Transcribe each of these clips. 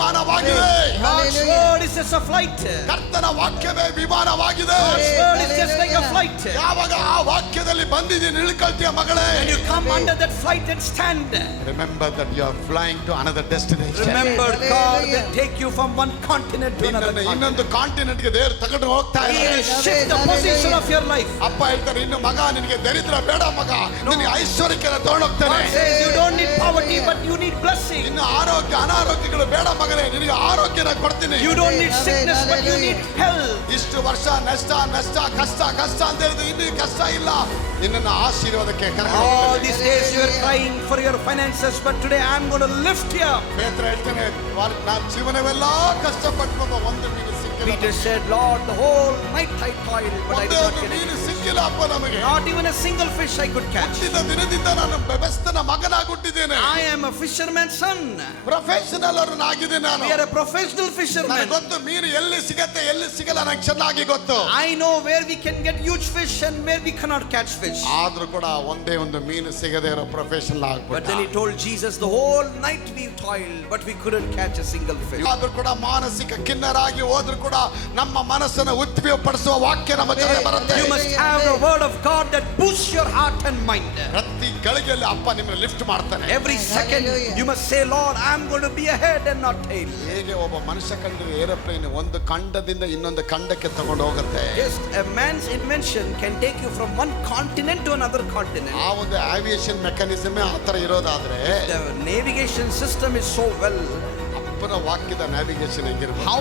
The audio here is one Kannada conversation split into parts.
ವಿಮಾನವಾಗಿದೆ. God's word is just a flight. ಕರ್ತನ ವಾಕ್ಯವೇ ವಿಮಾನವಾಗಿದೆ. God's word is just like a flight. ಯಾವಾಗ ಆ ವಾಕ್ಯದಲ್ಲಿ ಬಂದಿದ್ದೀನಿ ಇಳ್ಕೊಳ್ತೀಯ ಮಗಳೇ. When you come under that flight and stand, Remember that you are flying to another destination. remember God will take you from one continent to another continent. ಇನ್ನೊಂದು ಕಾಂಟಿನೆಂಟ್ ಗೆ ದೇವರು ತಗೊಂಡು ಹೋಗ್ತಾ He ಇದ್ದಾರೆ. will shift the position of your life. ಅಪ್ಪ ಹೇಳ್ತಾರೆ, ಇನ್ನು ಮಗ ನಿನಗೆ ದರಿದ್ರ ಬೇಡ ಮಗ, ನಿನಗೆ ಐಶ್ವರ್ಯಕ್ಕೆ ತಗೊಂಡು ಹೋಗ್ತಾನೆ. God says you don't need poverty but you need blessing. ಇನ್ನು ಆರೋಗ್ಯ ಅನಾರೋಗ್ಯಗಳು ಬೇಡ ಮಗನೇ, ನಿನಗೆ ಆರೋಗ್ಯನ ಕೊಡ್ತೀನಿ. You don't need sickness but you need health. ಇಷ್ಟು ವರ್ಷ ನಷ್ಟ ನಷ್ಟ ಕಷ್ಟ ಕಷ್ಟ ಅಂತ ಹೇಳಿದ್ರೆ ಇನ್ನೂ ಕಷ್ಟ ಇಲ್ಲ, ನಿನ್ನನ್ನು ಆಶೀರ್ವಾದಕ್ಕೆ ಕರ್ಕೊಂಡು All ಹೋಗ್ತಾನೆ. these days you are crying for your finances, but today I am going to lift you up. ಪೇತ್ರ ಹೇಳ್ತಾನೆ, ನಾನು ಜೀವನವೆಲ್ಲ ಕಷ್ಟಪಟ್ಟು ಒಂದು ಮೀನು ಸಿಕ್ಕಿಲ್ಲ. Peter said, Lord, the whole night I toiled, but I did not ಒಂದು get ಮೀನು it. ಸಿಕ್ಕಿಲ್ಲ ಅಪ್ಪ ನಮಗೆ. Not even a single fish I could catch. ಹುಟ್ಟಿದ ದಿನದಿಂದ ನಾನು ಬೆಸ್ತನ ಮಗನಾಗುಟ್ಟಿದ್ದೇನೆ. I am a fisherman's son. Professional ಆಗಿದ್ದೇನೆ ನಾನು. We are a professional fisherman. ನನಗೆ ಗೊತ್ತು ಮೀನು ಎಲ್ಲಿ ಸಿಗತ್ತೆ ಎಲ್ಲಿ ಸಿಗಲ್ಲ, ನನಗೆ ಚೆನ್ನಾಗಿ ಗೊತ್ತು. I know where we can get huge fish and where we cannot catch fish. ಆದ್ರೂ ಕೂಡ ಒಂದೇ ಒಂದು ಮೀನು ಸಿಗದೆ ಇರೋ ಪ್ರೊಫೆಷನಲ್ But then ಆಗ್ಬಿಟ್ಟ. he told Jesus, the whole night we toiled, but we couldn't catch a single fish. ಆದ್ರೂ ಕೂಡ ಮಾನಸಿಕ ಕಿನ್ನರಾಗಿ ಹೋದ್ರೂ ಕೂಡ ನಮ್ಮ ಮನಸ್ಸನ್ನು ಉತ್ಪೀಯಪಡಿಸುವ ವಾಕ್ಯ ನಮ್ಮ ಜೊತೆ ಬರುತ್ತೆ. You must have the word of God that boosts your heart and mind. ಪ್ರತಿ ಗಳಿಗೆಯಲ್ಲಿ ಅಪ್ಪ ನಿಮ್ಮನ್ನು ಲಿಫ್ಟ್ ಮಾಡ್ತಾನೆ. Every second you must say, Lord, I am going to be a head and not tail. ಹೇಗೆ ಒಬ್ಬ ಮನುಷ್ಯ ಕಂಡಿರೋ ಏರೋಪ್ಲೇನ್ ಒಂದು ಖಂಡದಿಂದ ಇನ್ನೊಂದು ಖಂಡಕ್ಕೆ ತಗೊಂಡು ಹೋಗುತ್ತೆ. Just a man's invention can take you from one continent to another continent. ಆ ಒಂದು ಆವಿಯೇಷನ್ ಮೆಕ್ಯಾನಿಸಮೇ ಆ ತರ ಇರೋದಾದ್ರೆ The navigation system is so well. ಅಪ್ಪನ ವಾಕ್ಯದ navigation ಹೆಂಗಿರ್ಬೋದು. How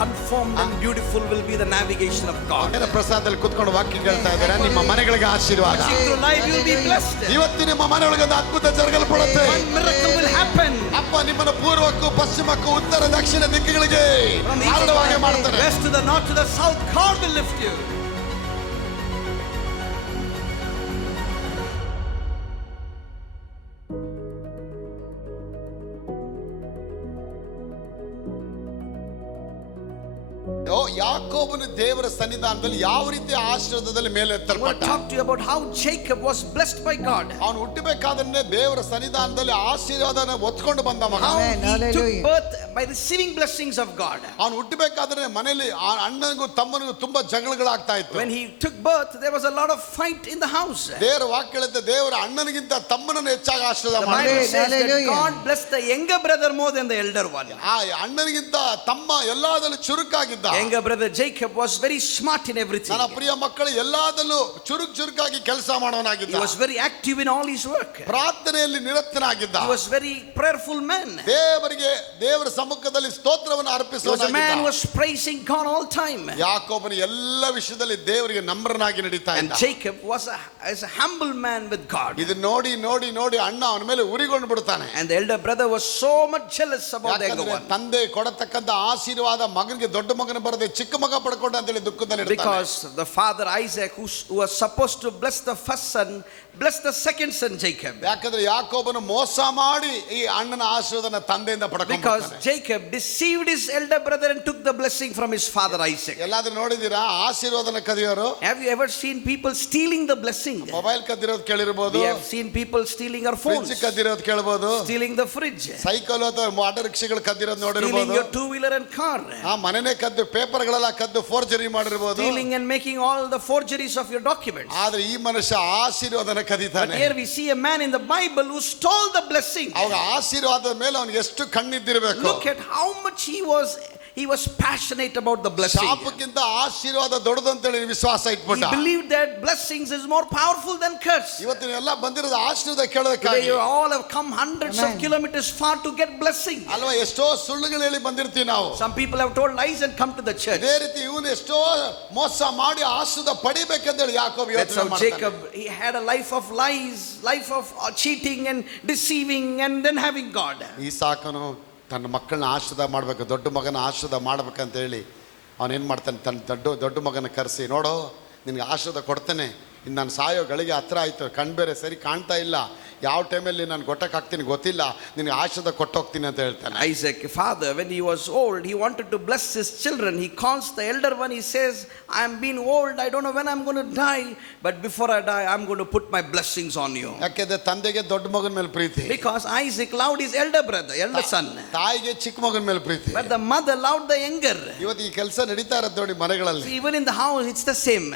conformed and beautiful will be the navigation of God. ಪ್ರಸಾದದಲ್ಲಿ ಕುತ್ಕೊಂಡು ವಾಕ್ಯ ಕೇಳ್ತಾ ಇದ್ದಾರೆ, ನಿಮ್ಮ ಮನೆಗಳಿಗೆ ಆಶೀರ್ವಾದ. Through life you will be blessed. ಇವತ್ತು ನಿಮ್ಮ ಮನೆಯೊಳಗೆ ಒಂದು ಅದ್ಭುತ ಜರುಗಲ್ಪಡುತ್ತೆ. One miracle will happen. ಅಪ್ಪ ನಿಮ್ಮನ್ನು ಪೂರ್ವಕ್ಕೂ ಪಶ್ಚಿಮಕ್ಕೂ ಉತ್ತರ ದಕ್ಷಿಣ ದಿಕ್ಕುಗಳಿಗೆ ಹಾರಡುವಾಗೆ ಮಾಡ್ತಾರೆ. West to the north to the south, God will lift you. ಯಾಕೋಬನು ದೇವರ ಸನ್ನಿಧಾನದಲ್ಲಿ ಯಾವ ರೀತಿ ಆಶೀರ್ವಾದದಲ್ಲಿ ಮೇಲೆ I want ಎತ್ತಲ್ಪಟ್ಟ. to talk to you about how Jacob was blessed by God. ಅವನು ಹುಟ್ಟಬೇಕಾದ್ರೆ ದೇವರ ಸನ್ನಿಧಾನದಲ್ಲಿ ಆಶೀರ್ವಾದನ ಹೊತ್ಕೊಂಡು ಬಂದ ಮಗ. How Amen. he took Hallelujah. birth by receiving blessings of God. ಅವನು ಹುಟ್ಟಬೇಕಾದ್ರೆ ಮನೆಯಲ್ಲಿ ಅಣ್ಣನಿಗೂ ತಮ್ಮನಿಗೂ ತುಂಬಾ ಜಗಳಗಳಾಗ್ತಾ ಇತ್ತು. When he took birth, there was a lot of fight in the house. ದೇವರ ವಾಕ್ಯ ಹೇಳುತ್ತೆ, ದೇವರ ಅಣ್ಣನಿಗಿಂತ ತಮ್ಮನನ್ನು ಹೆಚ್ಚಾಗಿ ಆಶೀರ್ವಾದ The Bible ಮಾಡಿದ. says that Hallelujah. God blessed the younger brother more than the elder one. ಆ ಅಣ್ಣನಿಗಿಂತ ತಮ್ಮ ಎಲ್ಲದಲ್ಲೂ ಚುರುಕಾಗಿದ್ದ. Younger brother Jacob was very smart in everything. ನನ್ನ ಪ್ರಿಯ ಮಕ್ಕಳು ಎಲ್ಲದಲ್ಲೂ ಚುರುಕಾಗಿ ಕೆಲಸ ಮಾಡೋನಾಗಿದ್ದ. He was very active in all his work. ಪ್ರಾರ್ಥನೆಯಲ್ಲಿ ನಿರತನಾಗಿದ್ದ. He was very prayerful man. ದೇವರಿಗೆ ದೇವರ ಸಮ್ಮುಖದಲ್ಲಿ ಸ್ತೋತ್ರವನ್ನು He was a man who ಅರ್ಪಿಸುವನಾಗಿದ್ದ. was praising God all time. ಯಾಕೋಬನು ಎಲ್ಲ ವಿಷಯದಲ್ಲಿ ದೇವರಿಗೆ ನಮ್ರನಾಗಿ ನಡೀತಾ And ಇದ್ದ. Jacob was a humble man with God. ಇದು ನೋಡಿ ನೋಡಿ ನೋಡಿ ಅಣ್ಣ ಅವನ ಮೇಲೆ ಉರಿಗೊಂಡು ಬಿಡ್ತಾನೆ. And the elder brother was so much jealous about the younger ಯಾಕಂದ್ರೆ one. ತಂದೆ ಕೊಡತಕ್ಕಂತ ಆಶೀರ್ವಾದ ಮಗನಿಗೆ ದೊಡ್ಡ ಮಗನ ಬರದೆ ಚಿಕ್ಕ ಮಗ ಪಡ್ಕೊಂಡ ಅಂತೇಳಿ ದುಃಖದಲ್ಲಿ ಇರ್ತಾನೆ. Because the father Isaac, who was supposed to bless the first son, blessed the second son Jacob. ಯಾಕಂದ್ರೆ ಯಾಕೋಬನು ಮೋಸ ಮಾಡಿ ಈ ಅಣ್ಣನ ಆಶೀರ್ವಾದನ ತಂದೆಯಿಂದ Because ಪಡ್ಕೊಂಡ. Jacob deceived his elder brother and took the blessing from his father Isaac. ಎಲ್ಲಾದ್ರೂ ನೋಡಿದೀರಾ ಆಶೀರ್ವಾದನ ಕದಿಯೋರು? Have you ever seen people stealing the blessing? Mobile ಕದ್ದಿರೋದು ಕೇಳಿರ್ಬೋದು, We have seen people stealing our phones, fridge ಕದ್ದಿರೋದು ಕೇಳ್ಬೋದು, stealing the fridge, ಸೈಕಲ್ ಅಥವಾ ಆಟೋ ರಿಕ್ಷಾಗಳು ಕದ್ದಿರೋದು stealing ನೋಡಿರ್ಬೋದು, your two-wheeler and car, ಆ ಮನೆನೇ ಕದ್ದು ಪೇಪರ್ಗಳೆಲ್ಲ ಕದ್ದು ಫೋರ್ಜರಿ ಮಾಡಿರ್ಬೋದು. stealing and making all the forgeries of your documents. ಆದ್ರೆ ಈ ಮನುಷ್ಯ ಆಶೀರ್ವಾದನ But ಕದೀತಾನೆ. here we see a man in the Bible who stole the blessing. ಅವಾಗ ಆಶೀರ್ವಾದದ ಮೇಲೆ ಅವನಿಗೆ ಎಷ್ಟು ಕಣ್ಣಿದ್ದಿರ್ಬೇಕು. Look at how much he was passionate about the blessing. ಶಾಪಕ್ಕಿಂತ ಆಶೀರ್ವಾದ ದೊಡ್ಡದು ಅಂತೇಳಿ ವಿಶ್ವಾಸ He ಇಟ್ಬಿಟ್ಟ. believed that blessings is more powerful than curse. ಇವತ್ತಿನ ಎಲ್ಲ ಬಂದಿರೋದು ಆಶೀರ್ವಾದ Today ಕೇಳೋದಕ್ಕಾಗಿ you all have come hundreds of kilometers far to get blessing. ಅಲ್ವಾ? ಎಷ್ಟೋ ಸುಳ್ಳುಗಳು ಹೇಳಿ ಬಂದಿರ್ತೀವಿ ನಾವು. Some people have told lies and come to the church. ಇದೇ ರೀತಿ ಇವನು ಎಷ್ಟೋ ಮೋಸ ಮಾಡಿ ಆಶೀರ್ವಾದ ಪಡಿಬೇಕಂತೇಳಿ ಯಾಕೋಬ That's ಯೋಚನೆ how ಮಾಡ್ತಾನೆ. Jacob, he had a life of lies, life of cheating and deceiving and then having God. ಈಸಾಕನು ತನ್ನ ಮಕ್ಕಳನ್ನ ಆಶೀರ್ವಾದ ಮಾಡ್ಬೇಕು, ದೊಡ್ಡ ಮಗನ ಆಶೀರ್ವಾದ ಮಾಡ್ಬೇಕಂತ ಹೇಳಿ ಅವನೇನು ಮಾಡ್ತಾನೆ, ತನ್ನ ದೊಡ್ಡ ಮಗನ ಕರೆಸಿ, ನೋಡೋ ನಿನಗೆ ಆಶೀರ್ವಾದ ಕೊಡ್ತೇನೆ, ಇನ್ನು ನಾನು ಸಾಯೋ ಗಳಿಗೆ ಹತ್ರ ಆಯ್ತು, ಕಣ್ಬೇರೆ ಸರಿ ಕಾಣ್ತಾ ಇಲ್ಲ, ಯಾವ ಟೈಮಲ್ಲಿ ನಾನು ಗೊಟ್ಟಕ್ಕಾಗ್ತೀನಿ ಗೊತ್ತಿಲ್ಲ, ನಿನಗೆ ಆಶೀರ್ವಾದ ಕೊಟ್ಟೋಗ್ತೀನಿ ಅಂತ ಹೇಳ್ತಾನೆ. Isaac, father, when he was old, he wanted to bless his children. He calls the elder one, he says, I am being old, I don't know when I'm going to die, but before I die, I'm going to put my blessings on you. ಯಾಕೆಂದ್ರೆ ತಂದೆಗೆ ದೊಡ್ಡ ಮಗನ ಮೇಲೆ ಪ್ರೀತಿ, Because Isaac loved his elder brother, elder son. ತಾಯಿಗೆ ಚಿಕ್ಕ ಮಗನ ಮೇಲೆ ಪ್ರೀತಿ. But the mother loved the younger. ಇವತ್ತು ಈ ಕೆಲಸ ನಡೀತಾ ಇರೋದು ನೋಡಿ ಮನೆಗಳಲ್ಲಿ. See, even in the house, it's the same.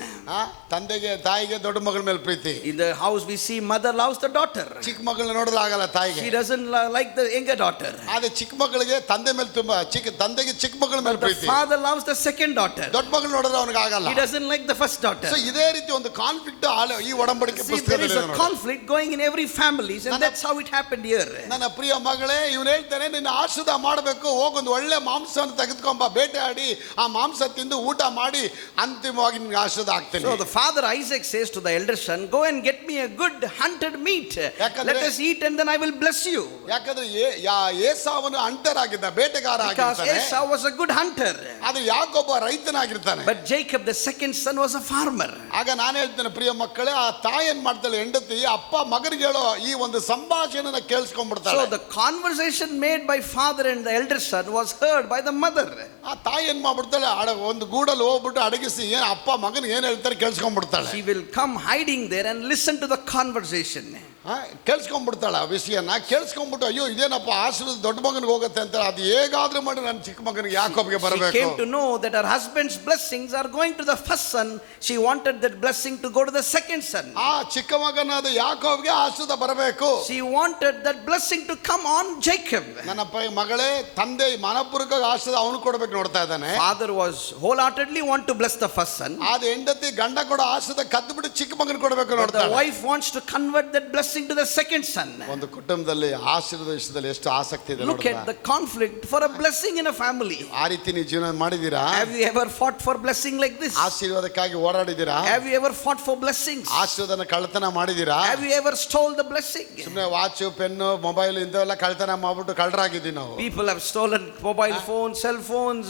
ತಂದೆಗೆ ತಾಯಿಗೆ ದೊಡ್ಡ ಮಗನ ಮೇಲೆ ಪ್ರೀತಿ. In the house, we see mother loves the daughter. ಚಿಕ್ಕ ಮಗಳನ್ನ ನೋಡಿದ್ರೆ ಆಗಲ್ಲ ತಾಯಿಗೆ. She doesn't like the younger daughter. ಆದ್ರೆ ಚಿಕ್ಕ ಮಗಳಿಗೆ ತಂದೆ ಮೇಲೆ ತುಂಬಾ ತಂದೆಗೆ ಚಿಕ್ಕ ಮಗಳ ಮೇಲೆ The Preethi. father loves the second daughter. ದೊಡ್ಡ ಮಗಳು ನೋಡಿದ್ರೆ ಅವನಿಗೆ ಆಗಲ್ಲ. He doesn't like the first daughter. So ಇದೇ ರೀತಿ ಒಂದು ಕಾನ್ಫ್ಲಿಕ್ಟ್ ಈ ಒಡಂಬಡಿಕೆ See, there is ಪುಸ್ತಕದಲ್ಲಿ a conflict going in every family, and that's how it happened here. ನನ್ನ ಪ್ರಿಯ ಮಗಳೇ, ಇವನು ಹೇಳ್ತಾನೆ ನಿನ್ನ ಆಶೀರ್ವಾದ ಮಾಡಬೇಕು, ಹೋಗೊಂದು ಒಳ್ಳೆ ಮಾಂಸವನ್ನು ತೆಗೆದುಕೊಂಬ, ಬೇಟೆಯಾಡಿ ಆ ಮಾಂಸ ತಿಂದು ಊಟ ಮಾಡಿ ಅಂತಿಮವಾಗಿ ನಿನ್ಗೆ ಆಶೀರ್ವಾದ ಆಗ್ತೇನೆ. So the father Isaac says to the elder son, go and get me a good hunted meat. Let us eat and then I will bless you. ಯಾಕಂದ್ರೆ ಏಸಾವನು ಹಂಟರಾಗಿದ್ದ, ಬೇಟೆಗಾರ Because ಆಗಿರ್ತಾನೆ. Esau was a good hunter. ಆದ್ರೆ ಯಾಕೋಬ ರೈತನಾಗಿರ್ತಾನೆ. But Jacob, the second son, was a farmer. ಆಗ ನಾನು ಹೇಳ್ತೇನೆ ಪ್ರಿಯ ಮಕ್ಕಳೇ, ಆ ತಾಯಿ ಏನ್ ಮಾಡ್ತಾಳೆ, ಹೆಂಡತಿ ಅಪ್ಪ ಮಗನಿಗೆ ಹೇಳೋ ಈ ಒಂದು ಸಂಭಾಷಣೆನ ಕೇಳಿಸ್ಕೊಂಡ್ಬಿಡ್ತಾಳೆ. So the conversation made by father and the elder son was heard by the mother. ಆ ತಾಯಿ ಏನ್ ಮಾಡ್ಬಿಡ್ತಾಳೆ, ಒಂದು ಗೂಡಲ್ಲಿ ಹೋಗ್ಬಿಟ್ಟು ಅಡಗಿಸಿ ಏನ್ ಅಪ್ಪ ಮಗನ್ ಏನ್ ಹೇಳ್ತಾರೆ ಕೇಳಿಸ್ಕೊಂಡ್ಬಿಡ್ತಾಳೆ. She will come hiding there and listen to the conversation. ಕೇಳಿಸ್ಕೊಂಡ್ಬಿಡ್ತಾಳೆ ಆ ವಿಷಯನ. ಕೇಳಿಸ್ಕೊಂಡ್ಬಿಟ್ಟು ಅಯ್ಯೋ ಇದೇನಪ್ಪ ಆಶೀರ್ವಾದ ದೊಡ್ಡ ಮಗನಿಗೆ ಹೋಗುತ್ತೆ ಅಂತ, ಅದು ಹೇಗಾದ್ರೂ ಮಾಡಿ ನನ್ನ ಚಿಕ್ಕ ಮಗನಿಗೆ ಯಾಕೋಬ್ಗೆ She ಬರಬೇಕು. came to know that her husband's blessings are going to the first son. She wanted that blessing to go to the second son. ಆ ಚಿಕ್ಕ ಮಗನಾದ ಯಾಕೋಬ್ಗೆ ಆಶೀರ್ವಾದ ಬರಬೇಕು. She wanted that blessing to come on Jacob. ನನ್ನ ಮಗಳೇ, ತಂದೆ ಮನಪೂರ್ವಕ ಆಶೀರ್ವಾದ ಅವನು ಕೊಡ್ಬೇಕು ನೋಡ್ತಾ ಇದ್ದಾನೆ. Father was wholeheartedly want to bless the first son. ಆದ ಹೆಂಡತಿ ಗಂಡ ಕೊಡೋ ಆಶೀರ್ವಾದ ಕದ್ದು ಬಿಟ್ಟು ಚಿಕ್ಕ ಮಗನ ಕೊಡಬೇಕು But the ನೋಡ್ತಾಳೆ. wife wants to convert that blessing to the second son. ಒಂದು ಕುಟುಂಬದಲ್ಲಿ ಆಶೀರ್ವಾದ ವಿಷಯದಲ್ಲಿ ಎಷ್ಟು ಆಸಕ್ತಿ ಇದೆ Look at the conflict for a blessing in a family. ಆ ರೀತಿ ನೀವು ಜೀವನ ಮಾಡಿದೀರಾ? Have you ever fought for blessing like this? ಆಶೀರ್ವಾದಕ್ಕಾಗಿ ಹೋರಾಡಿದೀರಾ? Have you ever fought for blessings? ಆಶೀರ್ವಾದನ ಕಳ್ಳತನ ಮಾಡಿದೀರಾ? Have you ever stole the blessing? ಸುಮ್ಮನೆ ವಾಚ್, ಪೆನ್ನು, ಮೊಬೈಲ್ ಇಂಥವೆಲ್ಲ ಕಳ್ಳತನ ಮಾಡ್ಬಿಟ್ಟು ಕಳ್ಳರಾಗಿದ್ದೀವಿ ನಾವು. People have stolen mobile phones, cell phones,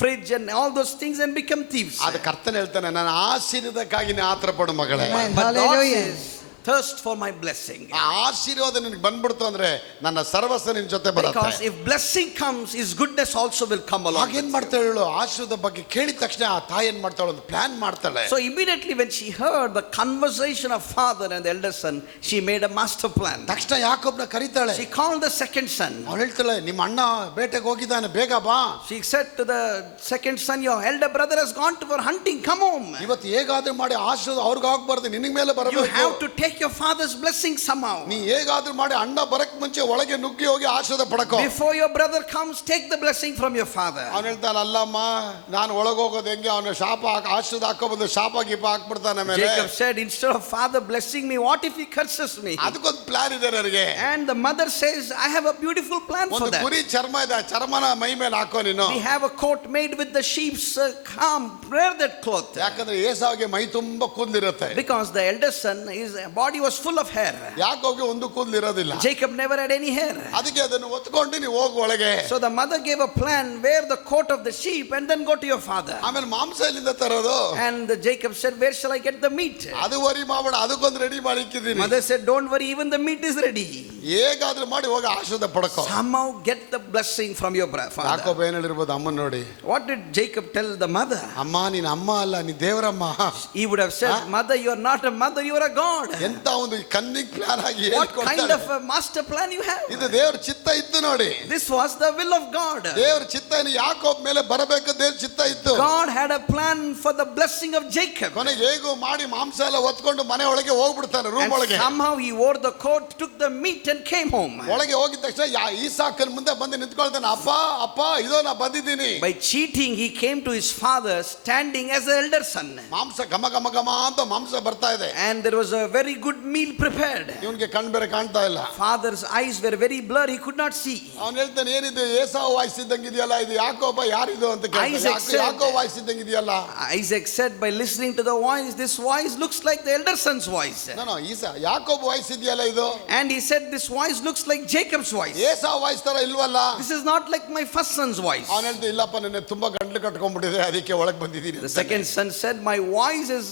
fridge and all those things and become thieves. ಅದು ಕರ್ತನ ಹೇಳ್ತಾನೆ, ನಾನು ಆಶೀರ್ವಾದಕ್ಕಾಗಿ ಆತರ ಪಡು ಮಗಳೇ. But God says, thirst for my blessing. ಆ ಆಶೀರ್ವಾದ ನಿನಗೆ ಬಂದ್ಬಿಡ್ತು ಅಂದ್ರೆ ನನ್ನ ಸರ್ವಸ್ವ ನಿನ್ನ ಜೊತೆ ಬರುತ್ತೆ. Because if blessing comes, his goodness also will come along. ಹಾಗೇನ್ ಮಾಡ್ತಾಳೆ ಹೇಳು, ಆಶೀರ್ವಾದ ಬಗ್ಗೆ ಕೇಳಿದ ತಕ್ಷಣ ಆ ತಾಯಿ ಏನ್ ಮಾಡ್ತಾಳೆ, ಒಂದು ಪ್ಲಾನ್ ಮಾಡ್ತಾಳೆ. So immediately when she heard the conversation of father and the elder son, she made a master plan. ತಕ್ಷಣ ಯಾಕೋಬ್ನ ಕರೀತಾಳೆ. She called the second son. ಅವಳು ಹೇಳ್ತಾಳೆ, ನಿಮ್ಮ ಅಣ್ಣ ಬೇಟೆಗೆ ಹೋಗಿದ್ದಾನೆ, ಬೇಗ ಬಾ. She said to the second son, your elder brother has gone to for hunting, come home. ಇವತ್ತು ಹೇಗಾದ್ರೂ ಮಾಡಿ ಆಶೀರ್ವಾದ ಅವ್ರಿಗೆ ಹೋಗ್ಬಾರ್ದು, ನಿನಗೆ ಮೇಲೆ You ಬರಬೇಕು. have to take your father's blessing somehow. ನೀ ಹೇಗಾದ್ರೂ ಮಾಡಿ ಅಣ್ಣ ಬರಕ್ ಮುಂಚೆ ಒಳಗೆ ನುಗ್ಗಿ ಹೋಗಿ ಆಶೀರ್ವಾದ ಪಡ್ಕೋ. Before your brother comes, take the blessing from your father. ಅವನು ಹೇಳ್ತಾನೆ, ಅಲ್ಲಮ್ಮ ನಾನು ಒಳಗೆ ಹೋಗೋದು ಹೆಂಗೆ, ಅವನು ಶಾಪ ಆಶೀರ್ವಾದ ಹಾಕೋಬಂದು ಶಾಪ ಗೀಪ ಹಾಕ್ಬಿಡ್ತಾನೆ ಮೇಲೆ. Jacob said, instead of father blessing me, what if he curses me? ಅದಕ್ಕೊಂದು ಪ್ಲಾನ್ ಇದೆ ನನಗೆ. And the mother says, I have a beautiful plan for ಒಂದು that. ಕುರಿ ಚರ್ಮ ಇದೆ, ಚರ್ಮನ ಮೈ ಮೇಲೆ ಹಾಕೋ ನೀನು. We have a coat made with the sheep's wear that cloth. ಯಾಕಂದ್ರೆ ಏಸಾವಿಗೆ ಮೈ ತುಂಬಾ ಕೂದಲಿರುತ್ತೆ. Because the elder son, his body was full of hair. ಯಾಕೋಬ್ಗೆ ಒಂದು ಕೂದಲು ಇರೋದಿಲ್ಲ. Jacob never had any hair. ಅದಕ್ಕೆ ಅದನ್ನು ಒತ್ಕೊಂಡು ನೀವು ಹೋಗು ಒಳಗೆ. So the mother gave a plan, wear the coat of the sheep and then go to your father. ಆಮೇಲೆ ಮಾಂಸ ಎಲ್ಲಿಂದ ತರೋದು? And Jacob said, where shall I get the meat? ಅದು ವರಿ ಮಾಡಬೇಡ, ಅದಕ್ಕೊಂದು ready ಮಾಡಿಕ್ಕಿದ್ದೀನಿ. Mother said, don't worry, even the meat is ready. ಹೇಗಾದ್ರೂ ಮಾಡಿ ಹೋಗಿ ಆಶೀರ್ವಾದ ಪಡ್ಕೋ. Somehow get the blessing from your father. ಯಾಕೋಬ ಏನ್ ಹೇಳಿರ್ಬೋದು ಅಮ್ಮನ್ ನೋಡಿ. What did Jacob tell the mother? ಅಮ್ಮ ನೀನ್ ಅಮ್ಮ ಅಲ್ಲ, ನೀ Devaramma. He would have said, mother, you are not a mother, you are a God. ಎಂತ ಒಂದು ಕನ್ನಿಂಗ್ ಪ್ಲಾನ್ ಆಗಿ What kind of a master plan you have? ಇದು ದೇವರ ಚಿತ್ತ ಇತ್ತು ನೋಡಿ. This was the will of God. ದೇವರ ಚಿತ್ತ ಯಾಕೋಬ ಮೇಲೆ ಬರಬೇಕು, ದೇವರ ಚಿತ್ತ ಇತ್ತು. God had a plan for the blessing of Jacob. ಕೊನೆಗೆ ಹೇಗೂ ಮಾಡಿ ಮಾಂಸ ಎಲ್ಲ ಒತ್ಕೊಂಡು ಮನೆ ಒಳಗೆ ಹೋಗ್ಬಿಡ್ತಾನೆ, ರೂಮ್ ಒಳಗೆ. Somehow he wore the coat, took the meat and came home. ಒಳಗೆ ಹೋಗಿದ ತಕ್ಷಣ ಈಸಾಕನ ಮುಂದೆ ಬಂದು ನಿಂತ್ಕೊಳ್ತಾನೆ. ಅಪ್ಪ ಅಪ್ಪ ಇದೋ ನಾ ಬಂದಿದ್ದೀನಿ. By cheating he came to his father standing as the elder son. ಮಾಂಸ ಘಮ ಘಮ ಘಮ ಅಂತ ಮಾಂಸ ಬರ್ತಾ ಇದೆ. And there was a very good meal prepared. ಇವನಿಗೆ ಕಣ್ ಬೇರೆ ಕಾಣ್ತಾ ಇಲ್ಲ. Father's eyes were very blurry, he could not see. ಅವನು ಹೇಳ್ತಾನೆ, ಏನಿದು ಏಸಾವ್ ವಾಯ್ಸ್ ಇದ್ದಂಗೆ ಇದೆಯಲ್ಲ, ಇದು ಯಾಕೋಬ ಯಾರಿದು ಅಂತ ಕೇಳ್ತಾನೆ. ಯಾಕೋ ವಾಯ್ಸ್ ಇದ್ದಂಗೆ ಇದೆಯಲ್ಲ. Isaac said, by listening to the voice, this voice looks like the elder son's voice. No, ಯಾಕೋಬ ವಾಯ್ಸ್ ಇದೆಯಲ್ಲ ಇದು. And he said, this voice looks like Jacob's voice. Esau voice ತರ ಇಲ್ವಲ್ಲ. This is not like my first son's voice. ಅವನು ಹೇಳ್ತಾ, ಇಲ್ಲಪ್ಪ ನಿನ್ನೆ ತುಂಬಾ ಗಂಟ್ಲು ಕಟ್ಕೊಂಡ್ಬಿಟ್ಟಿದೆ, ಅದಕ್ಕೆ ಒಳಗೆ ಬಂದಿದ್ದೀನಿ. The second son said, my voice is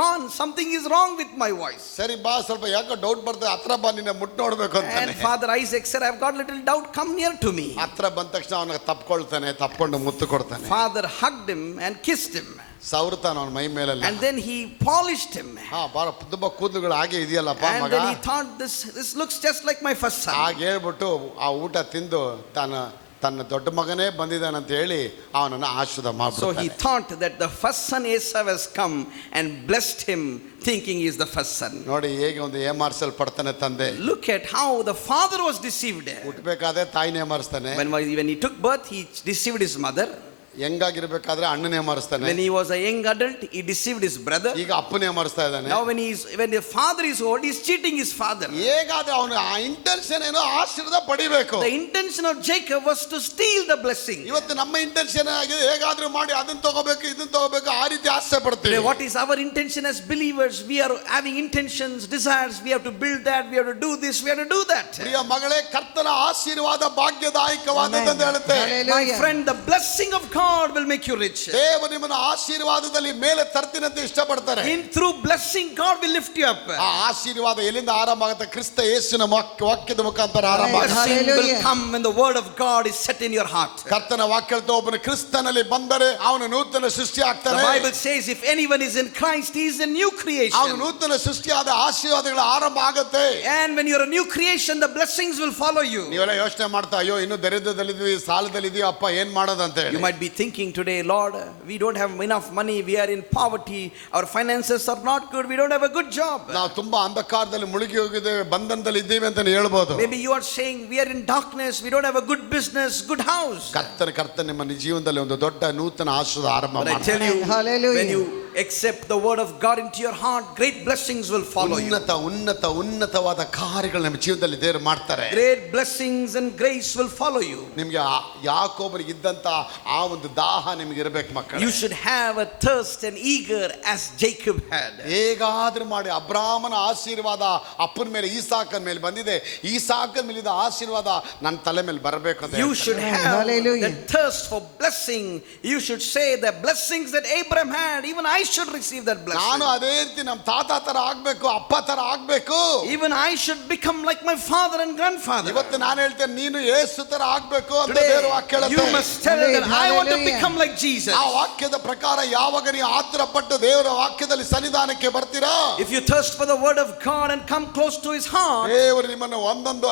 gone. Something is wrong with my voice. ಸರಿ ಬಾ, ಸ್ವಲ್ಪ ಯಾಕೋ ಡೌಟ್ ಬರ್ತದೆ, ಹತ್ರ ಬಾ, ನಿನ್ನ ಮುಟ್ ನೋಡ್ಬೇಕು And ಅಂತಾನೆ. Father Isaac said, I've got little doubt, come near to me. ಹತ್ರ ಬಂದ ತಕ್ಷಣ ಅವನಿಗೆ ತಪ್ಕೊಂಡು ಮುತ್ತು ಕೊಡ್ತಾನೆ. Father hugged him and kissed him. ಸವರ್ತಾನ ಅವನ ಮೈ ಮೇಲೆಲ್ಲ. And then he polished him. ಬಾಳ ತುಂಬಾ ಕೂದಲುಗಳು ಹಾಗೆ ಇದೆಯಲ್ಲಪ್ಪ And ಮಗ. then he thought, this looks just like my first son. ಹಾಗೆ ಹೇಳ್ಬಿಟ್ಟು ಆ ಊಟ ತಿಂದು ತನ್ನ ದೊಡ್ಡ ಮಗನೇ ಬಂದಿದ್ದಾನಂತ ಹೇಳಿ ಅವನನ್ನ ಆಶೀರ್ವಾದ So he ಮಾಡ್ಬಿಡ್ತಾನೆ. thought that the first son Esau has come and blessed him, thinking he is the first son. ನೋಡಿ ಹೇಗೆ ಒಂದು ಏಮಾರಿಸಲ್ಪಡ್ತಾನೆ ತಂದೆ. Look at how the father was deceived. ಹುಟ್ಟಬೇಕಾದ್ರೆ ತಾಯಿನೇ ಏಮಾರಿಸ್ತಾನೆ. When he took birth, he deceived his mother. ಹೆಂಗಾಗಿರ್ಬೇಕಾದ್ರೆ ಅಣ್ಣನೇ ಏಮಾರಿಸ್ತಾನೆ. When he was a young adult, he deceived his brother. ಈಗ ಅಪ್ಪನೇ ಏಮಾರಿಸ್ತಾ ಇದ್ದಾನೆ. Now when the father is old, he is cheating his father. ಹೇಗಾದ್ರೆ ಅವನ ಇಂಟೆನ್ಷನ್ ಏನೋ ಆಶೀರ್ವಾದ ಪಡಿಬೇಕು. The intention of Jacob was to steal the blessing. ಇವತ್ತು ನಮ್ಮ ಇಂಟೆನ್ಷನ್ ಆಗಿದೆ, ಹೇಗಾದ್ರೂ ಮಾಡಿ ಅದನ್ನ ತಗೋಬೇಕು ಇದನ್ನ ತಗೋಬೇಕು ಆ ರೀತಿ ಆಸೆ ಪಡ್ತೀವಿ. What is our intention as believers? We are having intentions, desires. We have to build that. We have to do this. We have to do that. ಪ್ರಿಯ ಮಗಳೇ, ಕರ್ತನ ಆಶೀರ್ವಾದ ಭಾಗ್ಯದಾಯಕವಾದದ್ದು ಅಂತ ಹೇಳುತ್ತೆ. My friend, the blessing of God will make you rich. ದೇವರು ನಿಮ್ಮನ್ನು ಆಶೀರ್ವಾದದಲ್ಲಿ ಮೇಲೆ ತರ್ತೀನಿ ಅಂತ ಇಷ್ಟಪಡ್ತಾರೆ. Through blessing, God will lift you up. ಆ ಆಶೀರ್ವಾದ ಎಲ್ಲಿಂದ ಆರಂಭ ಆಗುತ್ತೆ? ಕ್ರಿಸ್ತ ಯೇಸುವಿನ ವಾಕ್ಯದ ಮುಖಾಂತರ ಆರಂಭ ಆಗುತ್ತೆ. Blessing will come when the word of God is set in your heart. ಕರ್ತನ ವಾಕ್ಯದ ಒಬ್ಬನು ಕ್ರಿಸ್ತನಲ್ಲಿ ಬಂದರೆ ಅವನು ನೂತನ ಸೃಷ್ಟಿ ಆಗ್ತಾನೆ. The Bible says if anyone is in Christ, he is a new creation. ಅವನು ನೂತನ ಸೃಷ್ಟಿಯಾದ ಆಶೀರ್ವಾದಗಳ ಆರಂಭ ಆಗುತ್ತೆ. And when you are a new creation, the blessings will follow you. ನೀವೆಲ್ಲ ಯೋಚನೆ ಮಾಡ್ತಾ, ಅಯ್ಯೋ ಇನ್ನು ದರಿದ್ರದಲ್ಲಿದ್ವಿ, ಸಾಲದಲ್ಲಿದ್ವಿ, ಅಪ್ಪ ಏನ್ ಮಾಡೋದಂತ ಹೇಳಿ. You might be thinking today, Lord, we don't have enough money, we are in poverty, our finances are not good, we don't have a good job. ನಾವು ತುಂಬಾ ಅಂಧಕಾರದಲ್ಲಿ ಮುಳುಗಿ ಹೋಗಿದ್ದೇವೆ, ಬಂಧನದಲ್ಲಿ ಇದ್ದೀವಿ ಅಂತ ಹೇಳ್ಬೋದು. Maybe you are saying we are in darkness, we don't have a good business, good house. ಕರ್ತನ ನಿಮ್ಮ ಜೀವನದಲ್ಲಿ ಒಂದು ದೊಡ್ಡ ನೂತನ ಆಶೀರ್ವಾದ ಆರಂಭ But I ಮಾಡ್ತಾನೆ. tell you, Hallelujah. when you accept the word of God into your heart, great blessings will follow you. ಉನ್ನತವಾದ ಕಾರ್ಯಗಳು ನಿಮ್ಮ ಜೀವನದಲ್ಲಿ ದೇವರು ಮಾಡ್ತಾರೆ. Great blessings and grace will follow you. ನಿಮ್ಗೆ ಯಾಕೋಬರಿಗೆ ಇದ್ದಂತ ಆ ಒಂದು ದಾಹ ನಿಮ್ಗೆ ಇರಬೇಕು ಮಕ್ಕಳೇ. You should have a thirst and eager as Jacob had. ಹೇಗಾದ್ರೂ ಮಾಡಿ ಅಬ್ರಾಮನ ಆಶೀರ್ವಾದ ಅಪ್ಪನ ಮೇಲೆ ಈಸಾಕನ ಮೇಲೆ ಬಂದಿದೆ, ಈಸಾಕನ ಮೇಲಿದ್ದ ಆಶೀರ್ವಾದ ನನ್ನ ತಲೆ ಮೇಲೆ ಬರಬೇಕು ಅಂತ. You should have Hallelujah. that thirst for blessing. You should say the blessings that Abraham had, even I should receive that blessing. ನಾನು ಅದೇ ರೀತಿ ನಮ್ಮ ತಾತ ತರ ಆಗ್ಬೇಕು, ಅಪ್ಪ ತರ ಆಗ್ಬೇಕು. Even I should become like my father and grandfather. ಇವತ್ತು ನಾನು ಹೇಳ್ತೇನೆ, ನೀನು ಯೇಸು ತರ ಆಗ್ಬೇಕು ಅಂತ Today, ದೇವರು ವಾಕ್ಯ ಹೇಳುತ್ತೆ. you must tell that I want to Hallelujah. become like Jesus. ಆ ವಾಕ್ಯದ ಪ್ರಕಾರ ಯಾವಾಗ ನೀವು ಆತುರಪಟ್ಟು ದೇವರ ವಾಕ್ಯದಲ್ಲಿ ಸನ್ನಿಧಾನಕ್ಕೆ ಬರ್ತೀರಾ, If you thirst for the word of God and come close to his heart, ದೇವರು ನಿಮ್ಮನ್ನು ಒಂದೊಂದು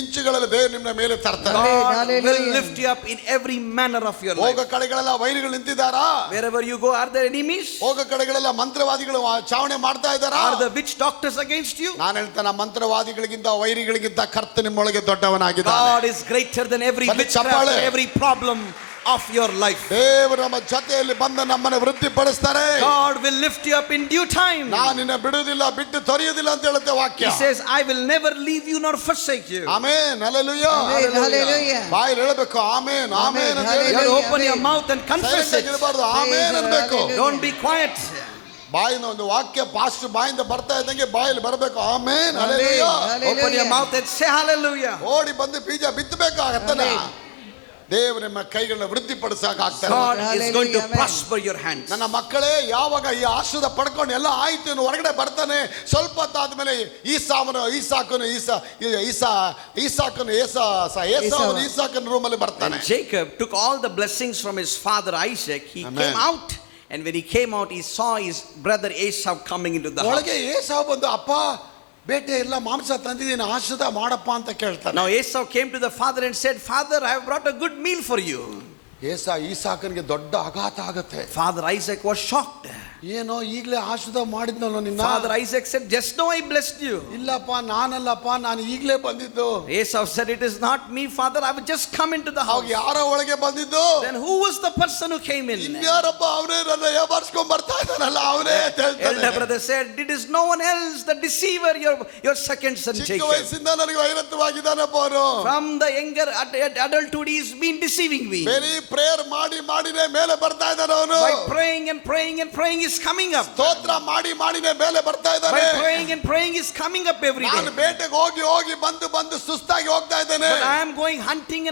ಇಂಚುಗಳಲ್ಲಿ ದೇವರು ನಿಮ್ಮ ಮೇಲೆ ತರ್ತಾರೆ. God Hallelujah. will lift you up in every manner of your ಹೋಗೋ life. ಕಡೆಗಳೆಲ್ಲ ವೈರಿಗಳು ನಿಂತಿದ್ದಾರಾ? Wherever you go, are there enemies? ಹೋಗೋ ಕಡೆಗಳೆಲ್ಲ ಮಂತ್ರವಾದಿಗಳು ಚಾವಣೆ ಮಾಡ್ತಾ ಇದ್ದಾರಾ? Are the witch doctors against you? ನಾನು ಹೇಳ್ತೇನೆ, ಮಂತ್ರವಾದಿಗಳಿಗಿಂತ ವೈರಿಗಳಿಗಿಂತ ಕರ್ತ ನಿಮ್ಮೊಳಗೆ ದೊಡ್ಡವನಾಗಿದ್ದಾನೆ. God is greater than every ಬನ್ನಿ witchcraft ಚಪ್ಪಾಳೆ. and every problem of your life. ದೇವರು ನಮ್ಮ ಜೊತೆಯಲ್ಲಿ ಬಂದು ನಮ್ಮನ್ನು ವೃದ್ಧಿಪಡಿಸ್ತಾರೆ. God will lift you up in due time. ನಾನು ನಿನ್ನ ಬಿಡುವುದಿಲ್ಲ, ಬಿಟ್ಟು ತೊರೆಯುವುದಿಲ್ಲ ಅಂತ ಹೇಳುತ್ತೆ ವಾಕ್ಯ. He says, I will never leave you nor forsake you. Amen, hallelujah. Hallelujah. ಬಾಯಲ್ಲಿ ಹೇಳಬೇಕು ಆಮೆನ್ ಆಮೆನ್ ಅಂತ ಹೇಳಿ. You have to Hallelujah. open your mouth and confess silent it. ಆಗಿರಬಾರ್ದು, ಆಮೆನ್ ಅನ್ಬೇಕು. Hallelujah. Don't be quiet. ಬಾಯಿನ ಒಂದು ವಾಕ್ಯ ಪಾಸ್ಟ್ ಬಾಯಿಂದ ಬರ್ತಾ ಇದ್ದಂಗೆ ಬಾಯಲ್ಲಿ ಬರಬೇಕು, amen hallelujah. Hallelujah. Open your mouth and say hallelujah. ಓಡಿ ಬಂದು ಬೀಜ ಬಿತ್ತಬೇಕಾಗತ್ತಲ್ಲ. ದೇವರು ನಿಮ್ಮ ಕೈಗಳನ್ನ ವೃದ್ಧಿಪಡಿಸಕ್ಕಾಗ್ತಾರೆ. God is going to Hallelujah. prosper your hands. ನನ್ನ ಮಕ್ಕಳೇ, ಯಾವಾಗ ಈ ಆಶೀರ್ವಾದ ಪಡ್ಕೊಂಡು ಎಲ್ಲ ಆಯ್ತು ಇನ್ನು ಹೊರಗಡೆ ಬರ್ತಾನೆ, ಸ್ವಲ್ಪ ಹೊತ್ತಾದ್ಮೇಲೆ ಈಸಾಕನ ರೂಮಲ್ಲಿ ಬರ್ತಾನೆ. And Jacob took all the blessings from his father Isaac. He Amen. came out, and when he came out, he saw his brother Esau coming into the house. ಒಳಗೆ ಏಸಾವ್ ಬಂದು, ಅಪ್ಪ ಬೇಟೆ ಎಲ್ಲ ಮಾಂಸ ತಂದಿದ್ದೀನಿ, ಆಶೀರ್ವಾದ ಮಾಡಪ್ಪ ಅಂತ ಕೇಳ್ತಾನೆ. Now Esau came to the father and said, Father, I have brought a good meal for you. ಈಸಾಕನಿಗೆ ದೊಡ್ಡ ಆಘಾತ ಆಗುತ್ತೆ. Father Isaac was shocked. ಏನೋ ಈಗಲೇ ಆಶೀರ್ವಾದ ಮಾಡಿದ್ನಲ್ಲ ನಿನ್ನ. Father Isaac said, just now I blessed you. ಇಲ್ಲಪ್ಪ ನಾನಲ್ಲಪ್ಪ, ನಾನು ಈಗಲೇ ಬಂದಿದ್ದು. Esau said, it is not me, Father, I would just come into the house. ಅವಾಗ ಯಾರೋ ಒಳಗೆ ಬಂದಿದ್ದು? Then who was the person who came in? ಇನ್ಯಾರಪ್ಪ, ಅವನೇ ನನ್ನ ಏಮಾರಿಸ್ಕೊಂಡ್ ಬರ್ತಾ ಇದ್ದಾನಲ್ಲ ಅವನೇ ಅಂತ Elder ಹೇಳ್ತಾನೆ. brother said, it is no one else, the deceiver, your second son ಚಿಕ್ಕ Jacob. ವಯಸ್ಸಿಂದ ನನಗೆ ವೈರತ್ವವಾಗಿದ್ದಾನಪ್ಪ ಅವನು. From the younger adulthood, he's been deceiving me. Very prayer ಮಾಡಿನೇ ಮೇಲೆ ಬರ್ತಾ ಇದ್ದಾನೆ ಅವನು. By praying and praying and praying, is coming up. ಸ್ತೋತ್ರ ಮಾಡಿನೇ ಮೇಲೆ ಬರ್ತಾ By ಇದ್ದಾನೆ. praying and praying, is coming up every ನಾನು day. ಬೇಟೆಗೆ ಹೋಗಿ ಬಂದು ಸುಸ್ತಾಗಿ ಹೋಗ್ತಾ ಇದ್ದೇನೆ. But I am going hunting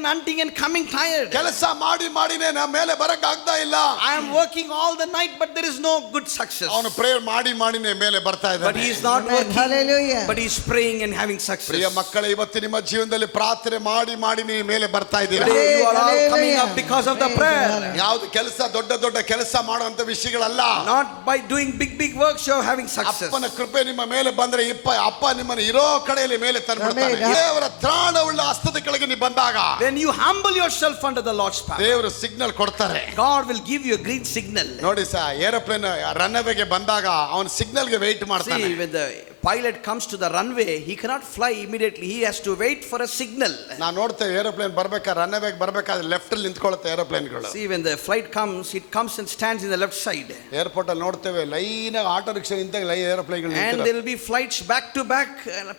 and coming tired. ಕೆಲಸ ಮಾಡಿನೇ ನಾ ಮೇಲೆ ಬರಕ್ ಆಗ್ತಾ ಇಲ್ಲ. I am working all the night, but there is no good success. ಅವನು ಪ್ರೇಯರ್ ಮಾಡಿನೇ ಮೇಲೆ ಬರ್ತಾ But ಇದ್ದಾನೆ. he is not Amen. working. Hallelujah. But he is praying and having success. ಪ್ರಿಯ ಮಕ್ಕಳೇ, ಇವತ್ತು ನಿಮ್ಮ ಜೀವನದಲ್ಲಿ ಪ್ರಾರ್ಥನೆ ಮಾಡಿ ನೀವು ಮೇಲೆ ಬರ್ತಾ ಇದ್ದೀರಾ. Today you are all Hallelujah. coming up because of the Praise prayer. God. ಯಾವ್ದು ಕೆಲಸ ದೊಡ್ಡ ಕೆಲಸ ಮಾಡುವಂತ ವಿಷಯಗಳಲ್ಲ. Not by doing big works you are having success. ಅಪ್ಪನ ಕೃಪೆ ನಿಮ್ಮ ಮೇಲೆ ಬಂದ್ರೆ ಅಪ್ಪ ನಿಮ್ಮನ್ನು ಇರೋ ಕಡೆಯಲ್ಲಿ ಮೇಲೆ ತಂದ್ಬಿಡ್ತಾನೆ. Amen. ದೇವರ ತ್ರಾಣವುಳ್ಳ ಹಸ್ತದ ಕೆಳಗೆ ನೀವು ಬಂದಾಗ When you humble yourself under the Lord's power, ದೇವರು ಸಿಗ್ನಲ್ ಕೊಡ್ತಾರೆ. God will give you a green signal. ನೋಡಿ ಏರೋಪ್ಲೇನ್ ರನ್ ಅವೇಗೆ ಬಂದಾಗ ಅವನ ಸಿಗ್ನಲ್ ಗೆ ವೇಟ್ ಮಾಡ್ತಾನೆ. See, when the pilot comes to the runway, he cannot fly immediately. He has to wait for a signal. ನಾವು ನೋಡ್ತೇವೆ ಏರೋಪ್ಲೇನ್ ಬರ್ಬೇಕಾದ್ರೆ ರನ್ ಅವೇಗೆ ಬರ್ಬೇಕಾದ್ರೆ ಲೆಫ್ಟ್ ಅಲ್ಲಿ ನಿಂತ್ಕೊಳ್ಳುತ್ತೆ ಏರೋಪ್ಲೇನ್ಗಳು. See, when the flight comes, it comes and stands in the left side. Airport ಅಲ್ಲಿ ನೋಡ್ತೇವೆ ಲೈನ್ ಆಟೋ ರಿಕ್ಷಾ ನಿಂತಾಗ ಏರೋಪ್ಲೇನ್ಗಳು And ನಿಂತಿರುತ್ತೆ. there will be flights back to back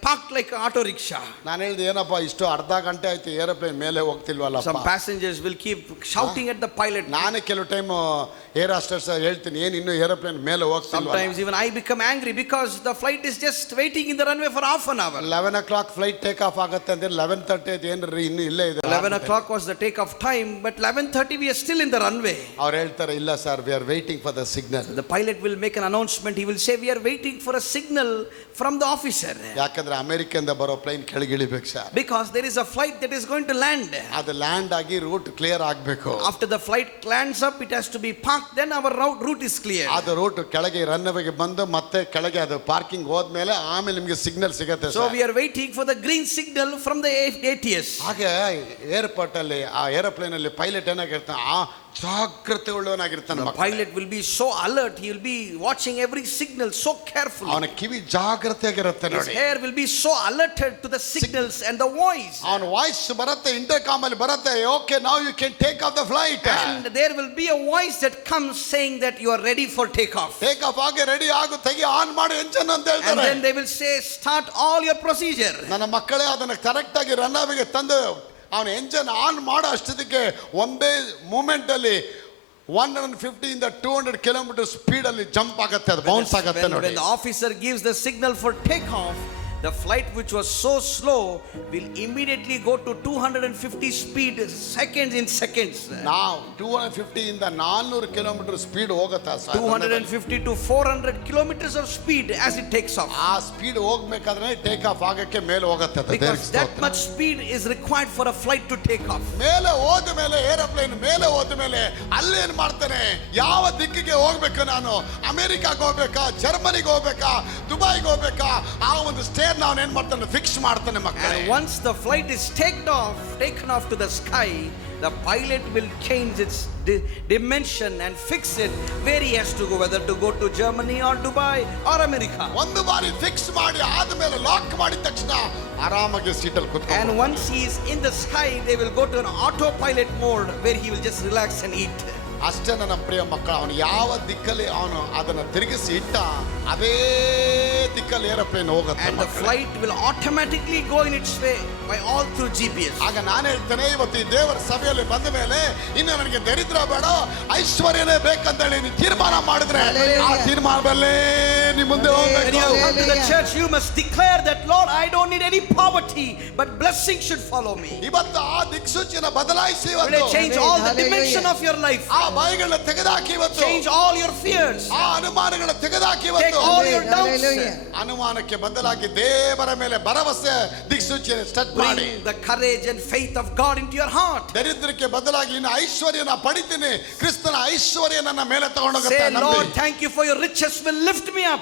parked like an auto rickshaw. ನಾನು ಹೇಳಿದೆ ಏನಪ್ಪ ಇಷ್ಟು ಅರ್ಧ ಗಂಟೆ ಆಯ್ತು ಏರೋಪ್ಲೇನ್ ಮೇಲೆ ಹೋಗ್ತಿಲ್ವಲ್ಲಪ್ಪ. Some passengers will keep shouting at the pilot. ನಾನು ಕೆಲವು ಟೈಮ್ ಏರ್ ಹಾಸ್ಟೆಸ್ ಹೇಳ್ತೀನಿ ಏನು ಇನ್ನೂ ಏರೋಪ್ಲೇನ್ ಮೇಲೆ ಹೋಗ್ತಿಲ್ವಾ. Sometimes even I become angry because the flight is just waiting in the runway for half an hour. 11 o'clock flight take off ಆಗುತ್ತೆ ಅಂದ್ರೆ 11:30 ಆಯ್ತು ಏನ್ರಿ ಇನ್ನು ಇಲ್ಲೇ ಇದೆ. 11 o'clock was the take-off time, but 11:30 we are still in the runway. ಅವ್ರು ಹೇಳ್ತಾರೆ ಇಲ್ಲ sir we are waiting for the signal. The pilot will make an announcement. He will say we are waiting for a signal from the officer. ಯಾಕಂದ್ರೆ ಅಮೆರಿಕದಿಂದ ಬರೋ ಪ್ಲೇನ್ ಕೆಳಗಿಳಿಬೇಕು sir. Because there is a flight that is going to land. ಅದು ಲ್ಯಾಂಡ್ ಆಗಿ ರೂಟ್ ಕ್ಲಿಯರ್ ಆಗಬೇಕು. After the flight lands up, it has to be parked, then our route is clear. ಅದು ರೂಟ್ ಕೆಳಗೆ ರನ್ ಅವೇಗೆ ಬಂದು ಮತ್ತೆ ಕೆಳಗೆ ಅದು ಪಾರ್ಕಿಂಗ್ ಹೋದ್ಮೇಲೆ ಆಮೇಲೆ ನಿಮಗೆ ಸಿಗ್ನಲ್ ಸಿಗುತ್ತೆ So sir. we are waiting for the green signal from the ATS. ಹಾಗೆ ಏರ್ಪೋರ್ಟ್ ಅಲ್ಲಿ ಆ ಏರೋಪ್ಲೇನ್ ಅಲ್ಲಿ ಪೈಲಟ್ ಏನಾಗಿರ್ತಾನೆ ಆ ಜಾಗೃತೆ ಉಳ್ಳವನಾಗಿರ್ತಾನೆ. The pilot will be so alert. He will be watching every signal so carefully. ಅವನ ಕಿವಿ ಜಾಗೃತೆಯಾಗಿರುತ್ತೆ His ನೋಡಿ. hair will be so alerted to the signals and the voice. ಅವನ ವಾಯ್ಸ್ ಬರುತ್ತೆ ಇಂಟರ್ಕಾಮ್ ಅಲ್ಲಿ ಬರುತ್ತೆ. Okay now you can take off the flight. And there will be a voice that comes saying that you are ready for takeoff. Take off ಆಗಿ ರೆಡಿ ಆಗು ತೆಗಿ ಆನ್ ಮಾಡಿ ಎಂಜಿನ್ ಅಂತ And ಹೇಳ್ತಾರೆ. then they will say start all your procedure. ನನ್ನ ಮಕ್ಕಳೇ ಅದನ್ನ ಕರೆಕ್ಟ್ ಆಗಿ ರನ್ ಅವೇಗೆ ತಂದು ಅವನ ಎಂಜಿನ್ ಆನ್ ಮಾಡೋ ಅಷ್ಟೊತ್ತಿಗೆ ಒಂದೇ ಮೂಮೆಂಟ್ ಅಲ್ಲಿ 150 ಇಂದ 200 ಕಿಲೋಮೀಟರ್ ಸ್ಪೀಡ್ ಅಲ್ಲಿ ಜಂಪ್ ಆಗುತ್ತೆ, ಅದು ಬೌನ್ಸ್ ಆಗುತ್ತೆ ನೋಡಿ. When the officer gives the signal for takeoff, the flight which was so slow will immediately go to 250 speed in seconds. ನಾವು 250 ಇಂದ 400 ಕಿಲೋಮೀಟರ್ ಸ್ಪೀಡ್ ಹೋಗುತ್ತೆ sir. 250 to 400 kilometers of speed as it takes off. ಆ ಸ್ಪೀಡ್ ಹೋಗ್ಬೇಕಾದ್ರೆ ಟೇಕ್ ಆಫ್ ಆಗಕ್ಕೆ ಮೇಲೆ ಹೋಗುತ್ತೆ ಅದು. Because that much speed is required for a flight to take off. ಮೇಲೆ ಹೋದ ಮೇಲೆ ಏರೋಪ್ಲೇನ್ ಮೇಲೆ ಹೋದ ಮೇಲೆ ಅಲ್ಲೇನ್ ಮಾಡ್ತಾನೆ, ಯಾವ ದಿಕ್ಕಿಗೆ ಹೋಗ್ಬೇಕು ನಾನು, ಅಮೆರಿಕಾಗೆ ಹೋಗ್ಬೇಕಾ, ಜರ್ಮನಿಗೆ ಹೋಗ್ಬೇಕಾ, ದುಬೈಗೆ ಹೋಗ್ಬೇಕಾ, ಆ ಒಂದು ಸ್ಟೇಟ್ ನಾನು ಏನ್ ಮಾಡ್ತಾನೆ ಫಿಕ್ಸ್ ಮಾಡ್ತಾನೆ ಮಕ್ಕಳೇ. And once the flight is taken off to the sky, the pilot will change its dimension and fix it where he has to go, whether to go to Germany or Dubai or America. ಒಂದು ಬಾರಿ ಫಿಕ್ಸ್ ಮಾಡಿ ಆದ್ಮೇಲೆ ಲಾಕ್ ಮಾಡಿದ ತಕ್ಷಣ ಆರಾಮಾಗಿ ಸೀಟಲ್ಲಿ And ಕೂತ್ಕೊಂಡು once he is in the sky, they will go to an autopilot mode where he will just relax and eat. ಅಷ್ಟೇ ನನ್ನ ಪ್ರಿಯ ಮಕ್ಕಳು. ಅವನು ಯಾವ ದಿಕ್ಕಲ್ಲಿ ಅವನು ಅದನ್ನ ತಿರುಗಿಸಿ ಇಟ್ಟ ಅದೇ ದಿಕ್ಕಲ್ಲಿ ಏರೋಪ್ಲೇನ್ ಹೋಗುತ್ತೆ. And the flight will automatically go in its way by all through GPS. ಆಗ ನಾನು ಹೇಳ್ತೇನೆ ಇವತ್ತು ಈ ದೇವರ ಸಭೆಯಲ್ಲಿ ಬಂದ ಮೇಲೆ ಇನ್ನು ನನಗೆ ದರಿದ್ರ ಬೇಡ ಐಶ್ವರ್ಯನೇ ಬೇಕಂತೇಳಿ ನೀನು ತೀರ್ಮಾನ ಮಾಡಿದ್ರೆ ಆ ತೀರ್ಮಾನದಲ್ಲೇ ನೀ ಮುಂದೆ When you ಹೋಗ್ಬೇಕು. come to the church, you must declare that, Lord, I don't need any poverty, but blessing should follow me. ಇವತ್ತು ಆ ದಿಕ್ಸೂಚಿನ ಬದಲಾಯಿಸಿ Today, ಇವತ್ತು change all the Hallelujah. dimension of your life. ಆ ಬಾಯಿಗಳನ್ನ ತೆಗೆದಾಕಿ ಇವತ್ತು Change all your fears. ಆ ಅನುಮಾನಗಳನ್ನ ತೆಗೆದಾಕಿ Take ಇವತ್ತು all your doubts. Hallelujah. ಅನುಮಾನಕ್ಕೆ ಬದಲಾಗಿ ದೇವರ ಮೇಲೆ ಭರವಸೆ ದಿಕ್ಸೂಚಿ ಸ್ಟಾರ್ಟ್ ಮಾಡಿ Bring the courage and faith of God into your heart. ದರಿದ್ರಕ್ಕೆ ಬದಲಾಗಿ ಇನ್ನು ಐಶ್ವರ್ಯನ ಪಡಿತೀನಿ, ಕ್ರಿಸ್ತನ ಐಶ್ವರ್ಯ ನನ್ನ ಮೇಲೆ Say, ತಗೊಂಡೋಗುತ್ತೆ. Lord, thank you for your riches will lift me up.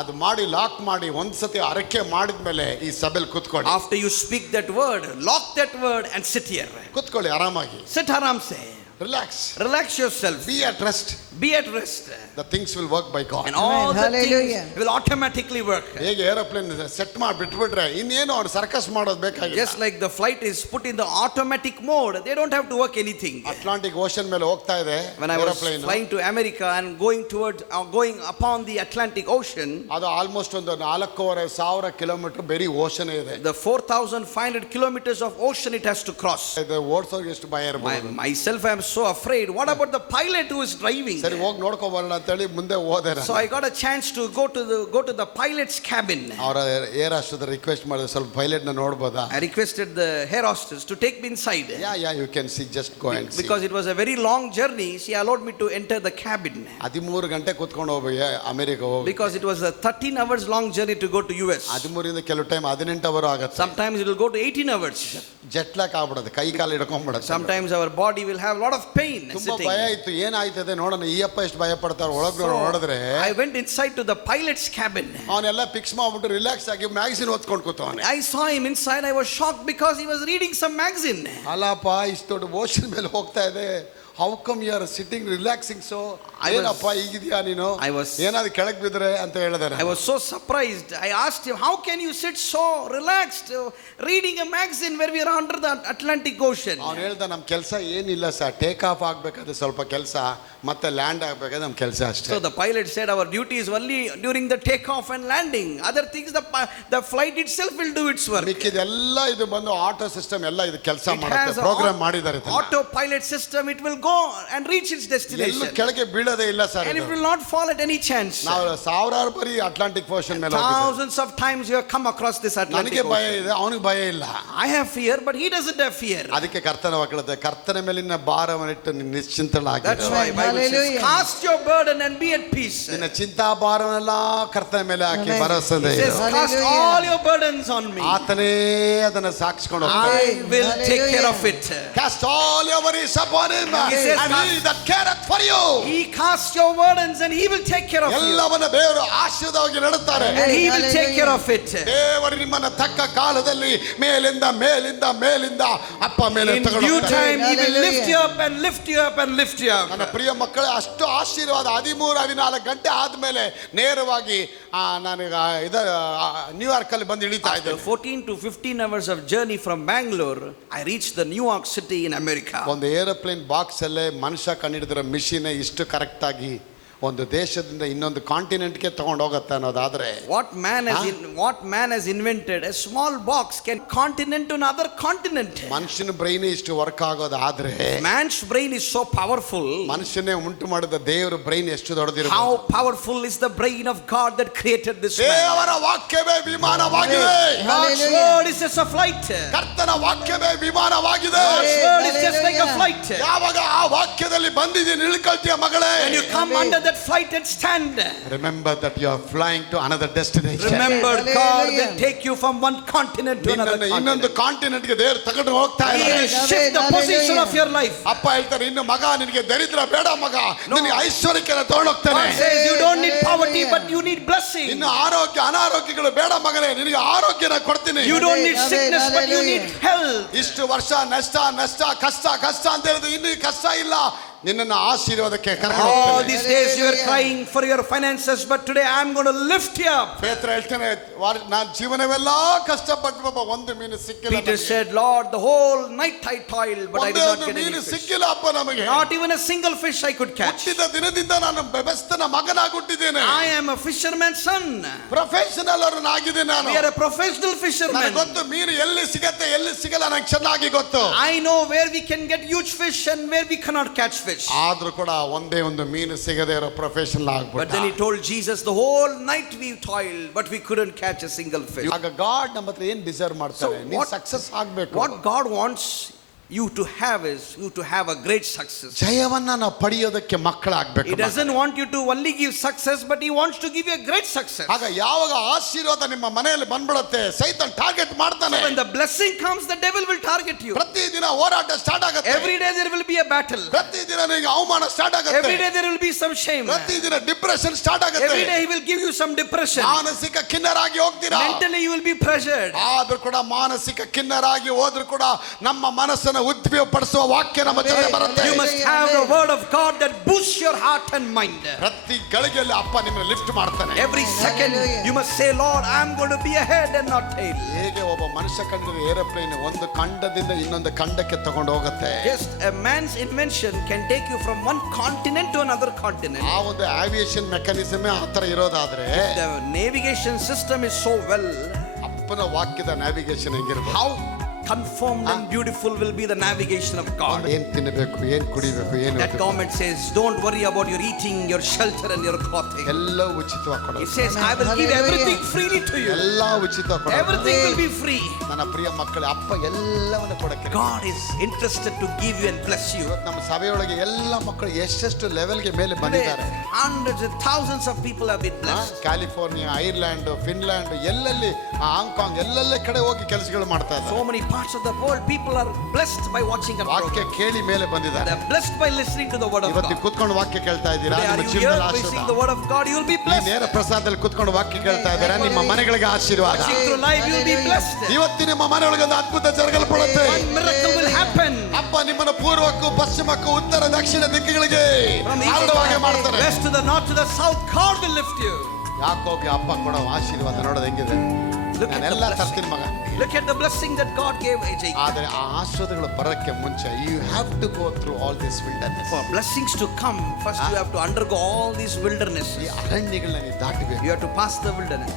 ಅದು ಮಾಡಿ ಲಾಕ್ ಮಾಡಿ ಒಂದ್ಸತಿ ಅರಕೆ ಮಾಡಿದ್ಮೇಲೆ ಈ ಸಭೆಲ್ ಕುತ್ಕೊಳ್ಳಿ. After you speak that word, lock that word and sit here. ಕುತ್ಕೊಳ್ಳಿ ಆರಾಮಾಗಿ. Sit aram se. Relax. Relax yourself. Be at rest. Be at rest. The things will work by God. And all the Hallelujah. things will automatically work. ಹೇಗೆ ಏರೋಪ್ಲೇನ್ ಸೆಟ್ ಮಾಡಿ ಬಿಟ್ಬಿಟ್ರೆ ಇನ್ನೇನು ಅವ್ನು ಸರ್ಕಸ್ ಮಾಡೋದು ಬೇಕಾಗಿಲ್ಲ. Just like the flight is put in the automatic mode, they don't have to work anything. Atlantic ocean ಮೇಲೆ ಹೋಗ್ತಾ ಇದೆ When I was aeroplane. flying to America and going upon the Atlantic Ocean, ಅದು ಆಲ್ಮೋಸ್ಟ್ ಒಂದು 4,500 ಕಿಲೋಮೀಟರ್ ಬರೀ ಓಷನ್ ಇದೆ. the 4,500 kilometers of ocean it has to cross. ಇದು ಓಡಿಸೋರಿಗೆ ಎಷ್ಟು ಭಯ ಇರಬಹುದು. Myself, I am so afraid. What about the pilot who is driving? ಸರಿ ಹೋಗಿ ನೋಡ್ಕೊಬರೋಣ ಅಂತೇಳಿ ಮುಂದೆ ಹೋದೆ ನಾನು. So I got a chance to go to the pilot's cabin. ಅವರ ಏರ್ ಅಷ್ಟದ ರಿಕ್ವೆಸ್ಟ್ ಮಾಡಿದ್ರೆ ಸ್ವಲ್ಪ ಪೈಲಟ್ ನ ನೋಡ್ಬೋದಾ? I requested the air hostess to take me inside. Yeah you can see, just go and see. Because it was a very long journey, she allowed me to enter the cabin. 13 ಗಂಟೆ ಕೂತ್ಕೊಂಡು ಹೋಗ್ಬೇಕು ಅಮೆರಿಕ ಹೋಗಿ. Because it was a 13 hours long journey to go to US. 13 ಇಂದ ಕೆಲವು ಟೈಮ್ 18 ಅವರ್ ಆಗುತ್ತೆ. Sometimes it will go to 18 hours. Jet lac ಆಗ್ಬಿಡುತ್ತೆ, ಕೈ ಕಾಲು ಹಿಡ್ಕೊಂಡ್ಬಿಡುತ್ತೆ. Sometimes our body will have a lot of pain ತುಂಬಾ sitting. ಭಯ ಇತ್ತು, ಏನಾಯ್ತದೆ ನೋಡೋಣ, ಈ ಅಪ್ಪ ಎಷ್ಟು ಭಯ ಪಡ್ತಾರೆ ಒಳಗೆ ನೋಡಿದ್ರೆ. I went inside to the pilot's cabin. ಅವನೆಲ್ಲ ಫಿಕ್ಸ್ ಮಾಡ್ಬಿಟ್ಟು ರಿಲ್ಯಾಕ್ಸ್ ಆಗಿ ಮ್ಯಾಗಝಿನ್ ಓದ್ಕೊಂಡು ಕೂತವನೆ. I saw him inside. I was shocked because he was reading some magazine. ಅಲ್ಲಪ್ಪ ಇಷ್ಟು ದೊಡ್ಡ ಓಷನ್ ಮೇಲೆ ಹೋಗ್ತಾ ಇದೆ, how come you are sitting relaxing so? ಏನಪ್ಪ ಹೀಗಿದ್ಯಾ ನೀನು, ಏನಾದ್ರು ಕೆಳಗೆ ಬಿದ್ರೆ ಅಂತ ಹೇಳಿದಾರೆ. I was so surprised. I asked him, how can you sit so relaxed reading a magazine where we are under the Atlantic Ocean? ಅವನು ಹೇಳ್ದ ನಮ್ಮ ಕೆಲಸ ಏನಿಲ್ಲ ಸರ್, ಟೇಕ್ ಆಫ್ ಆಗ್ಬೇಕಾದ್ರೆ ಸ್ವಲ್ಪ ಕೆಲಸ, ಮತ್ತೆ ಲ್ಯಾಂಡ್ ಆಗ್ಬೇಕಾದ್ರೆ ನಮ್ಮ ಕೆಲಸ ಅಷ್ಟೇ. So the pilot said our duty is only during the takeoff and landing. Other things the flight itself will do its work. ಮಿಕ್ಕಿದೆಲ್ಲ ಇದು ಬಂದು ಆಟೋ ಸಿಸ್ಟಮ್ ಎಲ್ಲ ಇದು ಕೆಲಸ ಮಾಡುತ್ತೆ, ಪ್ರೋಗ್ರಾಮ್ ಮಾಡಿದ್ದಾರೆ. Auto pilot system, it will go and reach its destination. ಎಲ್ಲೂ ಕೆಳಗೆ ಬೀಳೋದೇ ಇಲ್ಲ sir. And it will not fall at any chance. ನಾವು ಸಾವಿರಾರು ಬರಿ ಅಟ್ಲಾಂಟಿಕ್ ಓಷನ್ ಮೇಲೆ Thousands of times you have come across this Atlantic ನನಗೆ ಭಯ Ocean. ಇದೆ, ಅವನಿಗೆ ಭಯ ಇಲ್ಲ. I have fear, but he doesn't have fear. ಅದಕ್ಕೆ ಕರ್ತನ ವಾಕ್ಯದ ಕರ್ತನ ಮೇಲಿನ ಭಾರವನ್ನಿಟ್ಟು ನಿಶ್ಚಿಂತಳಾಗಿ. That's why Bible says, cast your burden and be at peace. ನಿನ್ನ ಚಿಂತಾ ಭಾರವನ್ನೆಲ್ಲ ಕರ್ತನ ಮೇಲೆ ಹಾಕಿ ಭರವಸೆಯಿಂದ He says, ಇರು. cast all your burdens on me. ಆತನೇ ಅದನ್ನ ಸಾಕ್ಷಿಕೊಂಡು ಹೋಗ್ತಾನೆ. I will take care of it. Cast all your worries upon him, He says, and he that careth for you. He casts your burdens and he will take care of you. ಎಲ್ಲವನ್ನ ದೇವರು ಆಶೀರ್ವಾದವಾಗಿ ನಡೆಸ್ತಾರೆ. And he will take care of it. ದೇವರು ನಿಮ್ಮನ್ನ ತಕ್ಕ ಕಾಲದಲ್ಲಿ ಮೇಲಿಂದ ಮೇಲಿಂದ ಮೇಲಿಂದ ಅಪ್ಪ ಮೇಲೆ In ತಗೊಂಡು due ಹೋಗ್ತಾರೆ. time he will lift you up and lift you up and lift you up. ನನ್ನ ಪ್ರಿಯ ಮಕ್ಕಳೇ, ಅಷ್ಟು ಆಶೀರ್ವಾದ 13-14 ಗಂಟೆ ಆದ್ಮೇಲೆ ನೇರವಾಗಿ ನಾನೀಗ ನ್ಯೂಯಾರ್ಕ್ ಅಲ್ಲಿ ಬಂದು ಇಳಿತಾ After ಇದ್ದೆ. 14 to 15 hours of journey from Bangalore, I reached the New York City in America. ಒಂದು ಏರೋಪ್ಲೇನ್ ಬಾಕ್ಸ್ ಅಲ್ಲೇ ಮನುಷ್ಯ ಕಂಡಿಡಿದಿರೋ ಮಿಷಿನ್ ಇಷ್ಟು ಕರೆಕ್ಟ್ ಆಗಿ ಒಂದು ದೇಶದಿಂದ ಇನ್ನೊಂದು ಕಾಂಟಿನೆಂಟ್ಗೆ ತಗೊಂಡು ಹೋಗುತ್ತೆ ಅನ್ನೋದಾದ್ರೆ, What man has invented, a small box can continent to another continent. ಮನುಷ್ಯನ ಬ್ರೈನ್ ಇಷ್ಟು work ಆಗೋದಾದ್ರೆ, Man's brain is so powerful. ಮನುಷ್ಯನೇ ಉಂಟು ಮಾಡಿದ ದೇವರ ಬ್ರೈನ್ ಎಷ್ಟು ದೊಡ್ಡದಿರುತ್ತೆ. How powerful is the brain of God that created this man? ದೇವರ ವಾಕ್ಯವೇ ವಿಮಾನವಾಗಿದೆ. God's word is just a flight. ಕರ್ತನ ವಾಕ್ಯವೇ ವಿಮಾನವಾಗಿದೆ. God's word is just like a flight. ಯಾವಾಗ ಆ ವಾಕ್ಯದಲ್ಲಿ ಬಂದಿದ್ದೀನಿ ಇಳ್ಕೊಳ್ತೀಯ ಮಗಳೇ, When you come under that flight and stand, remember that you are flying to another destination. remember God will take you from one continent to another ನಿನ್ನನ್ನು ಇನ್ನೊಂದು continent. ಕಾಂಟಿನೆಂಟ್ ಗೆ ದೇವರು ತಗೊಂಡು ಹೋಗ್ತಾ He ಇದ್ದಾರೆ. will shift the position of your life. ಅಪ್ಪ ಹೇಳ್ತಾರೆ, ಇನ್ನು ಮಗ ನಿನಗೆ ದರಿದ್ರ ಬೇಡ ಮಗ, ನಿನಗೆ ಐಶ್ವರ್ಯಕ್ಕೆ ತಗೊಂಡು ಹೋಗ್ತಾನೆ. God says you don't need poverty but you need blessing. ಇನ್ನು ಆರೋಗ್ಯ ಅನಾರೋಗ್ಯಗಳು ಬೇಡ ಮಗನೇ, ನಿನಗೆ ಆರೋಗ್ಯನ ಕೊಡ್ತೀನಿ. You don't need sickness but you need health. ಇಷ್ಟು ವರ್ಷ ನಷ್ಟ ನಷ್ಟ ಕಷ್ಟ ಕಷ್ಟ ಅಂತ ಹೇಳಿದ್ರು, ಇನ್ನು ಕಷ್ಟ ಇಲ್ಲ, ನಿನ್ನನ್ನು ಆಶೀರ್ವಾದಕ್ಕೆ ಕರ್ಕೊಂಡು All ಹೋಗ್ತಾನೆ. these days you are crying for your finances, but today I am going to lift you up. ಪೇತ್ರ ಹೇಳ್ತಾನೆ, ನಾನು ಜೀವನವೆಲ್ಲ ಕಷ್ಟಪಟ್ಟು ಬಾಬಾ, ಒಂದು ಮೀನು ಸಿಕ್ಕಿಲ್ಲ. Peter said, Lord, the whole night I toiled but I did ಒಂದೇ not ಒಂದು get any ಮೀನು fish. ಸಿಕ್ಕಿಲ್ಲ ಅಪ್ಪ ನಮಗೆ. Not even a single fish I could catch. ಹುಟ್ಟಿದ ದಿನದಿಂದ ನಾನು ಬೆಬಸ್ತನ ಮಗನಾಗಿ ಹುಟ್ಟಿದ್ದೇನೆ. I am a fisherman's son. Professional ಆಗಿದ್ದೇನೆ ನಾನು. We are a professional fisherman. ನನಗೆ ಗೊತ್ತು ಮೀನು ಎಲ್ಲಿ ಸಿಗತ್ತೆ ಎಲ್ಲಿ ಸಿಗಲ್ಲ, ನನಗೆ ಚೆನ್ನಾಗಿ ಗೊತ್ತು. I know where we can get huge fish and where we cannot catch fish. ಆದ್ರೂ ಕೂಡ ಒಂದೇ ಒಂದು ಮೀನು ಸಿಗದೆ ಇರೋ ಪ್ರೊಫೆಷನಲ್ But ಆಗ್ಬಿಟ್ಟ. then he told Jesus, the whole night we toiled but we couldn't catch a single fish. ಆಗ ಗಾಡ್ ನಮ್ಮ ಹತ್ರ ಏನ್ ಡಿಸರ್ವ್ ಮಾಡ್ತಾರೆ, So ನೀನು what- ಸಕ್ಸಸ್ ಆಗ್ಬೇಕು. What God wants you to have is you to have a great success. ಜಯವನ್ನ ನಾವು ಪಡೆಯೋದಕ್ಕೆ ಮಕ್ಕಳಾಗ್ಬೇಕು. He doesn't want you to only give success, but he wants to give you a great success. ಆಗ ಯಾವಾಗ ಆಶೀರ್ವಾದ ನಿಮ್ಮ ಮನೆಯಲ್ಲಿ ಬಂದ್ಬಿಡುತ್ತೆ, ಸೈತಾನ್ ಟಾರ್ಗೆಟ್ ಮಾಡ್ತಾನೆ. When the blessing comes, the devil will target you. ಪ್ರತಿದಿನ ಹೋರಾಟ ಸ್ಟಾರ್ಟ್ ಆಗುತ್ತೆ. Every day there will be a battle. ಪ್ರತಿದಿನ ನಿಮಗೆ ಅವಮಾನ ಸ್ಟಾರ್ಟ್ ಆಗುತ್ತೆ. Every day there will be some shame. ಪ್ರತಿದಿನ ಡಿಪ್ರೆಷನ್ ಸ್ಟಾರ್ಟ್ ಆಗುತ್ತೆ. Every day he will give you some depression. ಮಾನಸಿಕ ಖಿನ್ನರಾಗಿ ಹೋಗ್ತೀರಾ. Mentally you will be pressured. ಆದ್ರೂ ಕೂಡ ಮಾನಸಿಕ ಖಿನ್ನರಾಗಿ ಹೋದ್ರೂ ಕೂಡ ನಮ್ಮ ಮನಸ್ಸನ್ನು ಉದ್ವೇಗಪಡಿಸುವ ವಾಕ್ಯ ನಮ್ಮ ಜೊತೆ ಬರುತ್ತೆ. You must have the word of God that boosts your heart and mind. ಪ್ರತಿ ಗಳಿಗೆಯಲ್ಲಿ ಅಪ್ಪ ನಿಮ್ಮನ್ನು ಲಿಫ್ಟ್ ಮಾಡ್ತಾನೆ. Every second you must say, Lord, I am going to be a head and not tail. ಹೇಗೆ ಒಬ್ಬ ಮನುಷ್ಯ ಕಂಡಿರೋ ಏರೋಪ್ಲೇನ್ ಒಂದು ಖಂಡದಿಂದ ಇನ್ನೊಂದು ಖಂಡಕ್ಕೆ ತಗೊಂಡು ಹೋಗುತ್ತೆ. Just a man's invention can take you from one continent to another continent. ಆ ಒಂದು ಆವಿಯೇಷನ್ ಮೆಕ್ಯಾನಿಸಮೇ ಆ ಥರ ಇರೋದಾದ್ರೆ, The navigation system is so well. ಅಪ್ಪನ ವಾಕ್ಯದ navigation ಹೆಂಗಿರ್ಬೋದು? How confirmed and beautiful will be the navigation of God. ಏನ್ ತಿನ್ನಬೇಕು, ಏನ್ ಕುಡಿಬೇಕು, ಏನು That government says, don't worry about your eating, your shelter and your clothing. ಎಲ್ಲ ಉಚಿತವಾಗಿ ಕೊಡೋದು. It says, I will give everything freely to you. ಎಲ್ಲ ಉಚಿತವಾಗಿ ಕೊಡೋದು. Everything will be free. ನನ್ನ ಪ್ರಿಯ ಮಕ್ಕಳೇ, ಅಪ್ಪ ಎಲ್ಲವನ್ನು ಕೊಡಕ್ಕೆ God is interested to give you and bless you. ಇವತ್ತು ನಮ್ಮ ಸಭೆಯೊಳಗೆ ಎಲ್ಲ ಮಕ್ಕಳು ಎಷ್ಟೆಷ್ಟು ಲೆವೆಲ್ಗೆ ಮೇಲೆ Today, ಬಂದಿದ್ದಾರೆ. hundreds and thousands of people have been blessed. California, Ireland, Finland, ಎಲ್ಲೆಲ್ಲಿ ಹಾಂಗ್ಕಾಂಗ್ ಎಲ್ಲೆಲ್ಲ ಕಡೆ ಹೋಗಿ ಕೆಲಸಗಳು ಮಾಡ್ತಾ ಇದ್ದಾರೆ. So many parts of the world, people are blessed by watching our ವಾಕ್ಯ program. ಕೇಳಿ ಮೇಲೆ ಬಂದಿದ್ದಾರೆ. They are blessed by listening to the word of ಇವತ್ತು God. ಕೂತ್ಕೊಂಡು ವಾಕ್ಯ ಕೇಳ್ತಾ ಇದ್ದೀರಾ, Today, are ನಿಮ್ಮ you here ಜೀವನದಲ್ಲಿ listening ಆಶೀರ್ವಾದ. the word of God? You will be ಈ blessed. ನೇರ ಪ್ರಸಾದದಲ್ಲಿ ಕೂತ್ಕೊಂಡು ವಾಕ್ಯ ಕೇಳ್ತಾ ಇದ್ದೀರಾ, ನಿಮ್ಮ ಮನೆಗಳಿಗೆ ಆಶೀರ್ವಾದ. Watching through live, you will be blessed. ಇವತ್ತು ನಿಮ್ಮ ಮನೆಯೊಳಗೆ ಒಂದು ಅದ್ಭುತ ಜರಗಲ್ಪಡುತ್ತೆ. One miracle will happen. ಅಪ್ಪ ನಿಮ್ಮನ್ನು ಪೂರ್ವಕ್ಕೂ ಪಶ್ಚಿಮಕ್ಕೂ ಉತ್ತರ ದಕ್ಷಿಣ ದಿಕ್ಕುಗಳಿಗೆ From east ಹರಡುವಾಗೆ to the ಮಾಡ್ತಾರೆ. west to the north to the south, God will lift you. ಯಾಕೋಬಿ ಅಪ್ಪ ಕೊಡೋ ಆಶೀರ್ವಾದ ನೋಡೋದು ಹೆಂಗಿದೆ. Look at the ನಾನೆಲ್ಲ blessing. ತರ್ತೀನಿ ಮಗ. Look at the blessing that God gave Jacob. ಆದರೆ ಆ ಆಶೀರ್ವಾದಗಳು ಬರಕ್ಕೆ ಮುಂಚೆ you have to go through all this wilderness. For blessings to come, first you have to undergo all these wilderness. ಈ ಅರಣ್ಯಗಳನ್ನ ನೀವು ದಾಟಬೇಕು. You have to pass the wilderness.